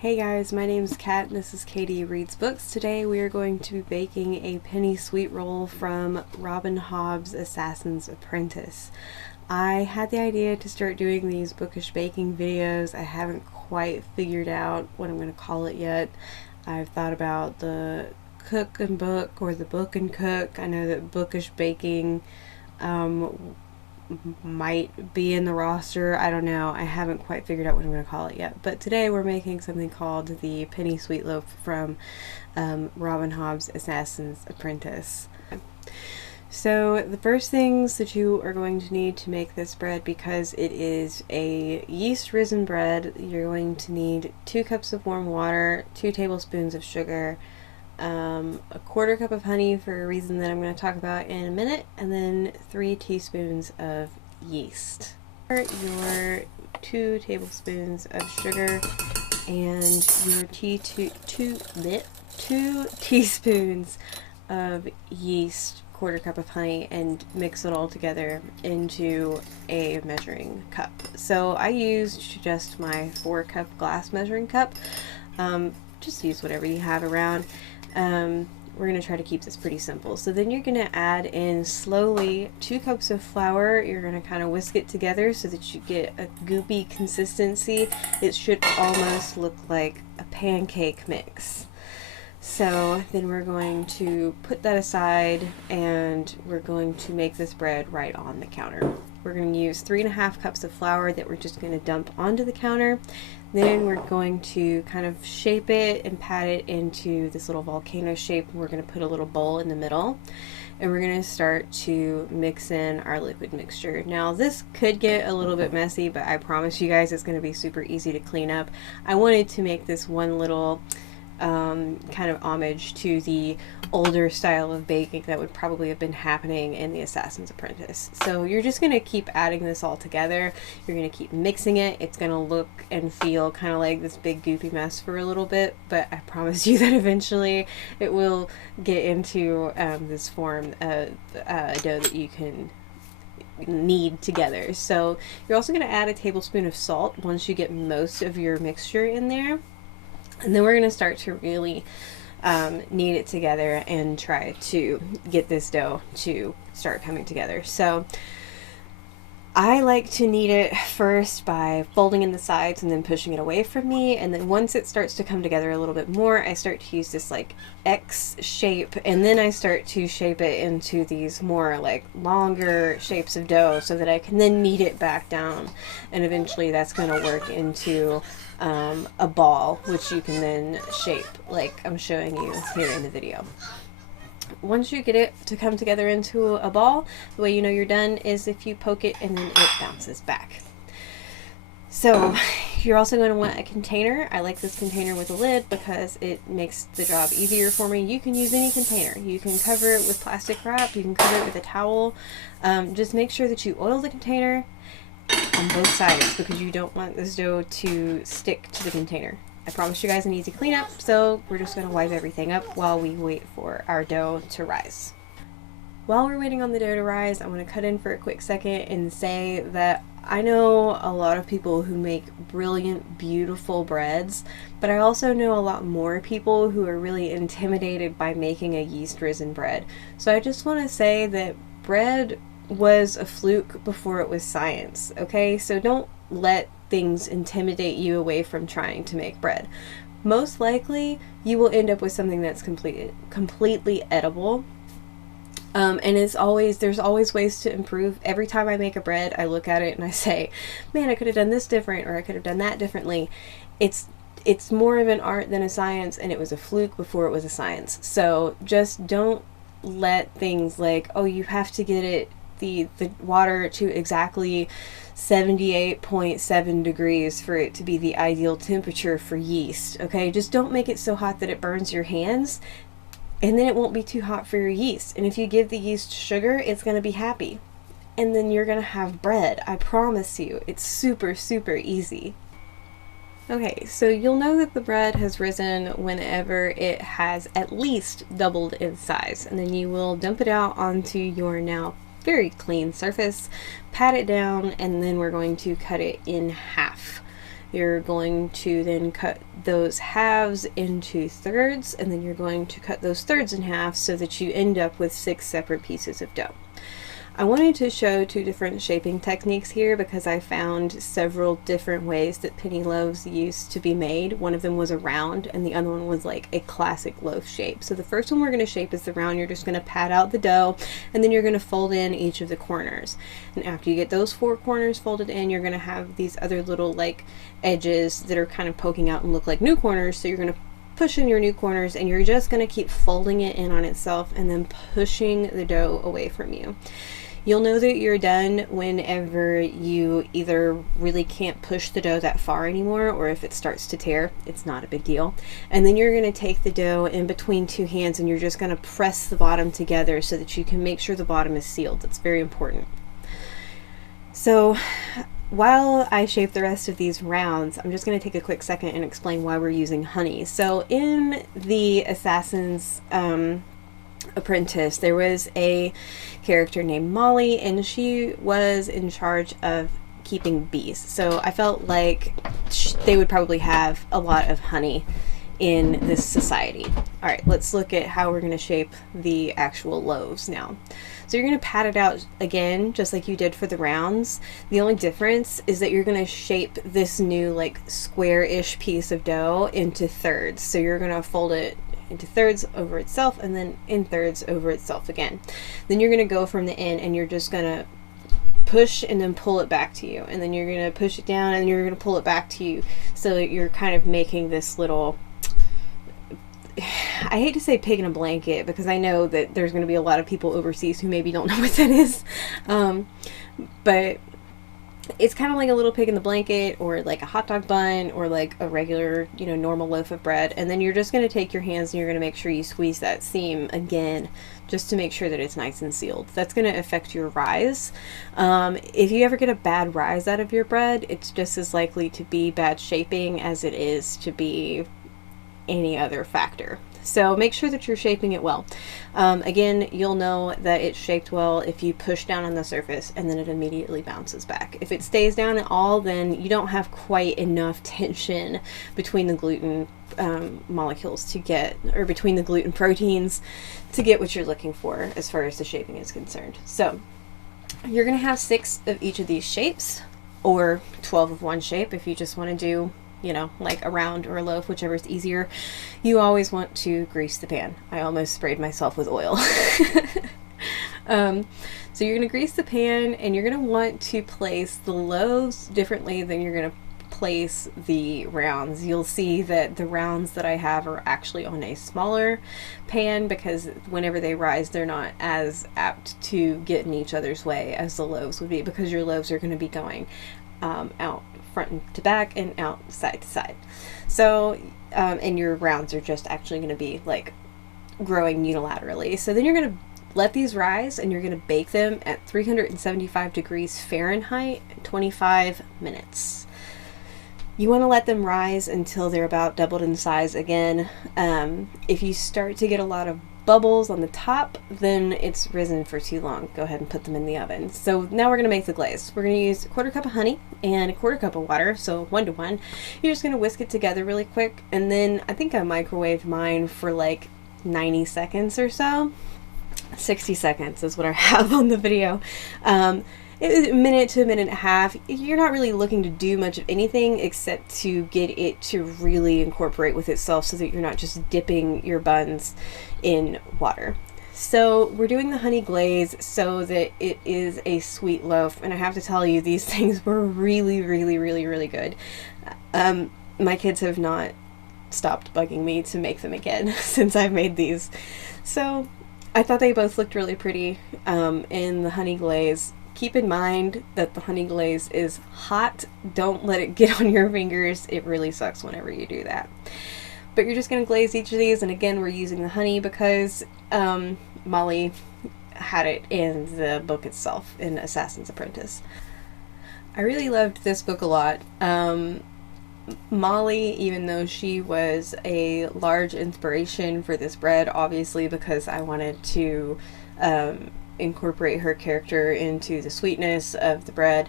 Hey guys, my name's Kat and this is Katie Reads Books. Today we are going to be baking a penny sweet roll from Hobb's Assassin's Apprentice. I had the idea to start doing these bookish baking videos. I haven't quite figured out what I'm going to call it yet. I've thought about the cook and book or the book and cook. I know that bookish baking might be in the roster. I don't know. I haven't quite figured out what I'm going to call it yet. But today we're making something called the Penny Sweet Loaf from Hobb's Assassin's Apprentice. So the first things that you are going to need to make this bread, because it is a yeast risen bread, you're going to need 2 cups of warm water, 2 tablespoons of sugar, a quarter cup of honey for a reason that I'm going to talk about in a minute, and then 3 teaspoons of yeast. Your 2 tablespoons of sugar and your 2 teaspoons of yeast, quarter cup of honey, and mix it all together into a measuring cup. So I used just my 4-cup glass measuring cup. Just use whatever you have around. We're going to try to keep this pretty simple. So then you're going to add in slowly 2 cups of flour. You're going to kind of whisk it together so that you get a goopy consistency. It should almost look like a pancake mix. So then we're going to put that aside and we're going to make this bread right on the counter. We're going to use 3.5 cups of flour that we're just going to dump onto the counter. Then we're going to kind of shape it and pat it into this little volcano shape. We're going to put a little bowl in the middle and we're going to start to mix in our liquid mixture. Now this could get a little bit messy, but I promise you guys it's going to be super easy to clean up. I wanted to make this one little kind of homage to the older style of baking that would probably have been happening in the Assassin's Apprentice. So you're just going to keep adding this all together. You're going to keep mixing it. It's going to look and feel kind of like this big goopy mess for a little bit, but I promise you that eventually it will get into this form of dough that you can knead together. So you're also going to add a tablespoon of salt once you get most of your mixture in there. And then we're going to start to really knead it together and try to get this dough to start coming together. So I like to knead it first by folding in the sides and then pushing it away from me. And then once it starts to come together a little bit more, I start to use this like X shape, and then I start to shape it into these more like longer shapes of dough so that I can then knead it back down. And eventually that's going to work into a ball, which you can then shape like I'm showing you here in the video. Once you get it to come together into a ball, the way you know you're done is if you poke it and then it bounces back. So you're also going to want a container. I like this container with a lid because it makes the job easier for me. You can use any container. You can cover it with plastic wrap, you can cover it with a towel. Just make sure that you oil the container on both sides because you don't want this dough to stick to the container. I promised you guys an easy cleanup, so we're just going to wipe everything up while we wait for our dough to rise. While we're waiting on the dough to rise, I want to cut in for a quick second and say that I know a lot of people who make brilliant, beautiful breads, but I also know a lot more people who are really intimidated by making a yeast risen bread. So I just want to say that bread was a fluke before it was science, okay? So don't let things intimidate you away from trying to make bread. Most likely you will end up with something that's completely edible. And there's always ways to improve. Every time I make a bread, I look at it and I say, man, I could have done this different, or I could have done that differently. It's more of an art than a science, and it was a fluke before it was a science. So just don't let things like, oh, you have to get it the water to exactly 78.7 degrees for it to be the ideal temperature for yeast. Okay, just don't make it so hot that it burns your hands, and then it won't be too hot for your yeast. And if you give the yeast sugar, it's going to be happy, and then you're going to have bread. I promise you, it's super, super easy. Okay, so you'll know that the bread has risen whenever it has at least doubled in size, and then you will dump it out onto your now very clean surface, pat it down, and then we're going to cut it in half. You're going to then cut those halves into thirds, and then you're going to cut those thirds in half so that you end up with 6 separate pieces of dough. I wanted to show 2 different shaping techniques here because I found several different ways that penny loaves used to be made. One of them was a round and the other one was like a classic loaf shape. So the first one we're going to shape is the round. You're just going to pat out the dough and then you're going to fold in each of the corners. And after you get those 4 corners folded in, you're going to have these other little like edges that are kind of poking out and look like new corners. So you're going to push in your new corners and you're just going to keep folding it in on itself and then pushing the dough away from you. You'll know that you're done whenever you either really can't push the dough that far anymore, or if it starts to tear. It's not a big deal. And then you're going to take the dough in between 2 hands and you're just going to press the bottom together so that you can make sure the bottom is sealed. That's very important. So while I shape the rest of these rounds, I'm just going to take a quick second and explain why we're using honey. So in the Assassin's Apprentice, there was a character named Molly, and she was in charge of keeping bees. So I felt like they would probably have a lot of honey in this society. All right, let's look at how we're going to shape the actual loaves now. So you're going to pat it out again, just like you did for the rounds. The only difference is that you're going to shape this new like square-ish piece of dough into thirds. So you're going to fold it into thirds over itself and then in thirds over itself again. Then you're going to go from the end and you're just going to push and then pull it back to you, and then you're going to push it down and you're going to pull it back to you, so that you're kind of making this little, I hate to say pig in a blanket because I know that there's going to be a lot of people overseas who maybe don't know what that is, but it's kind of like a little pig in the blanket, or like a hot dog bun, or like a regular, you know, normal loaf of bread. And then you're just going to take your hands and you're going to make sure you squeeze that seam again, just to make sure that it's nice and sealed. That's going to affect your rise. If you ever get a bad rise out of your bread, it's just as likely to be bad shaping as it is to be any other factor. So make sure that you're shaping it well. Again, you'll know that it's shaped well if you push down on the surface and then it immediately bounces back. If it stays down at all, then you don't have quite enough tension between the gluten molecules to get, or between the gluten proteins to get what you're looking for as far as the shaping is concerned. So you're going to have 6 of each of these shapes, or 12 of one shape if you just want to do, you know, like a round or a loaf, whichever is easier. You always want to grease the pan. I almost sprayed myself with oil. So you're going to grease the pan and you're going to want to place the loaves differently than you're going to place the rounds. You'll see that the rounds that I have are actually on a smaller pan because whenever they rise, they're not as apt to get in each other's way as the loaves would be, because your loaves are going to be going out front to back and out side to side. So and your rounds are just actually going to be like growing unilaterally. So then you're going to let these rise and you're going to bake them at 375 degrees Fahrenheit, 25 minutes. You want to let them rise until they're about doubled in size again. If you start to get a lot of bubbles on the top, then it's risen for too long. Go ahead and put them in the oven. So now we're going to make the glaze. We're going to use a 1/4 cup of honey and a 1/4 cup of water, so 1 to 1. You're just going to whisk it together really quick, and then I think I microwaved mine for like 90 seconds or so. 60 seconds is what I have on the video. A minute to a minute and a half. You're not really looking to do much of anything except to get it to really incorporate with itself so that you're not just dipping your buns in water. So we're doing the honey glaze so that it is a sweet loaf, and I have to tell you, these things were really, really, really, really good. My kids have not stopped bugging me to make them again since I've made these. So I thought they both looked really pretty in the honey glaze. Keep in mind that the honey glaze is hot. Don't let it get on your fingers. It really sucks whenever you do that. But you're just going to glaze each of these, and again, we're using the honey because Molly had it in the book itself, in Assassin's Apprentice. I really loved this book a lot. Molly, even though she was a large inspiration for this bread, obviously because I wanted to incorporate her character into the sweetness of the bread,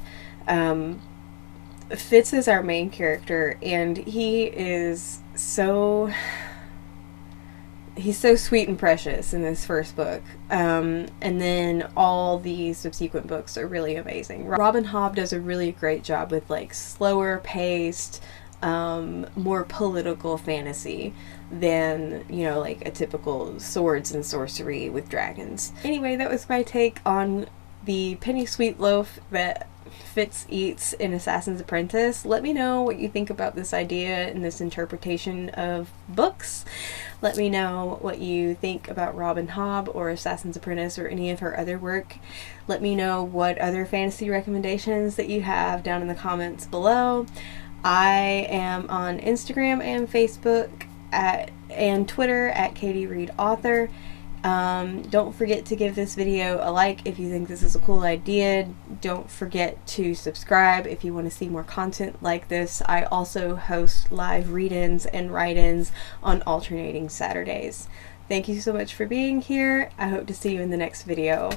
Fitz is our main character, and he's so sweet and precious in this first book. And then all the subsequent books are really amazing. Robin Hobb does a really great job with like slower paced, more political fantasy than, you know, like a typical swords and sorcery with dragons. Anyway, that was my take on the Penny Sweet Loaf that Fitz eats in Assassin's Apprentice. Let me know what you think about this idea and this interpretation of books. Let me know what you think about Robin Hobb or Assassin's Apprentice or any of her other work. Let me know what other fantasy recommendations that you have down in the comments below. I am on Instagram and Facebook and Twitter at Katie Reid Author. Don't forget to give this video a like if you think this is a cool idea. Don't forget to subscribe if you want to see more content like this. I also host live read-ins and write-ins on alternating Saturdays. Thank you so much for being here. I hope to see you in the next video.